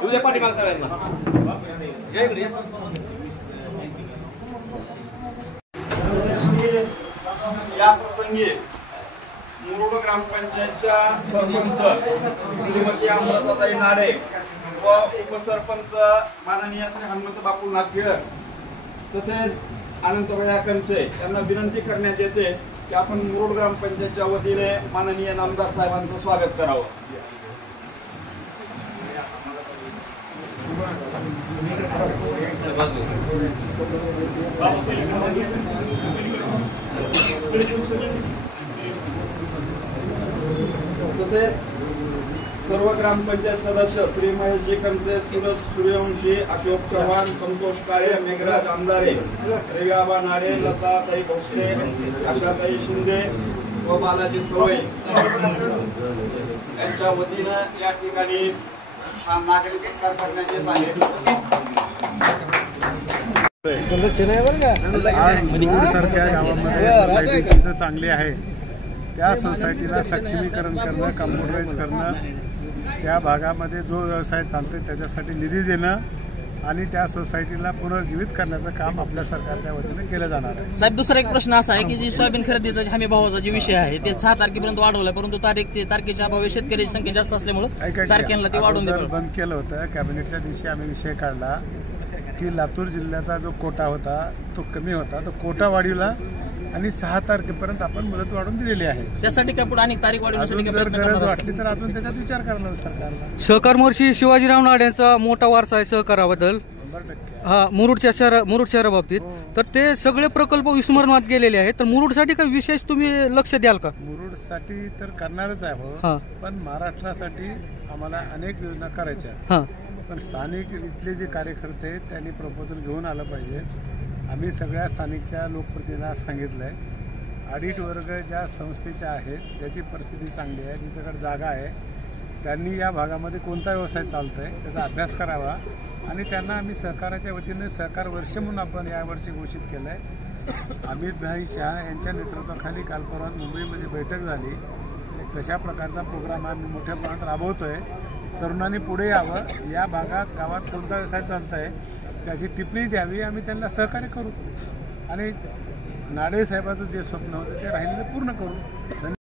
तुझ्या पाठीमागचा आहे ना या प्रसंगी मुरुड ग्रामपंचायतच्या सरपंच श्रीमती अमृताताई नाडे व उपसरपंच माननीय श्री हनुमंत बापू नागेळ तसेच अनंतभैया कनसे यांना विनंती करण्यात येते की आपण मुरुड ग्रामपंचायतच्या वतीने माननीय नामदार साहेबांचं स्वागत करावं। तसेच सर्व ग्रामपंचायत सदस्य श्री महेशजी कनसे, सूरज सूर्यवंशी, अशोक चव्हाण, संतोष काळे, मेघराज अंधारे, रेगाबा नाडे, लताताई भोसले, आशाताई शिंदे व बालाजी सवय यांच्या वतीनं या ठिकाणी हा नागरिक सत्कार करण्यात येत आहे। आज मुरुड सारख्या गावामध्ये सोसायटी चांगली आहे त्या सोसायटीला सक्षमीकरण करणं, कम्प्युटराइज करणं, त्या भागामध्ये जो व्यवसाय चालतोय त्याच्यासाठी निधी देणं आणि त्या सोसायटीला पुनर्जीवित करण्याचं काम आपल्या सरकारच्या वतीने केलं जाणार आहे। साहेब, दुसरा एक प्रश्न असा आहे की जी सोयाबीन खरेदीचा हमी भावाचा जे विषय आहे ते 6 तारखेपर्यंत वाढवला, परंतु तारखेच्या अभावी शेतकऱ्याची संख्या जास्त असल्यामुळे तारखेला ते वाढवून बंद केलं होतं। कॅबिनेटच्या दिवशी आम्ही विषय काढला की लातूर जिल्ह्याचा जो कोटा होता तो कमी होता, तो कोटा वाढवला आणि 6 तारखेपर्यंत आपण मुदत वाढवून दिलेली आहे। त्यासाठी काय पुढे आणि तारीख वाढवण्यासाठी गरज वाटली तर अजून त्याच्यात विचार करायला सरकारला। सहकार महर्षी शिवाजीराव नाड्यांचा मोठा वारसा आहे सहकाराबद्दल, हा मुरुड शहराबाबतीत, तर ते सगळे प्रकल्प विस्मरणात गेलेले आहेत, तर मुरुडसाठी काही विशेष तुम्ही लक्ष द्याल का? मुरुडसाठी तर करणारच आहे, पण महाराष्ट्रासाठी आम्हाला अनेक योजना करायच्या, पण स्थानिक इथले जे कार्यकर्ते आहेत त्यांनी प्रपोजल घेऊन आलं पाहिजे। आम्ही सगळ्या स्थानिकच्या लोकप्रतिनिधींना सांगितलंय ऑडिट वर्ग ज्या संस्थेच्या आहेत त्याची परिस्थिती चांगली आहे, जिच्याकडे जागा आहे, त्यांनी या भागामध्ये कोणता व्यवसाय चालतोय त्याचा अभ्यास करावा आणि त्यांना आम्ही सहकाराच्या वतीने सहकार वर्ष म्हणून आपण यावर्षी घोषित केलं आहे। अमित भाई शाह यांच्या नेतृत्वाखाली काल परवा मुंबईमध्ये बैठक झाली, कशा प्रकारचा प्रोग्राम आम्ही मोठ्या प्रमाणात राबवतोय। तरुणांनी पुढे यावं, या भागात गावात कोणता व्यवसाय चालत आहे त्याची टिप्पणी द्यावी, आम्ही त्यांना सहकार्य करू आणि नाडे साहेबांचं जे स्वप्न होतं ते राहिलेलं पूर्ण करू।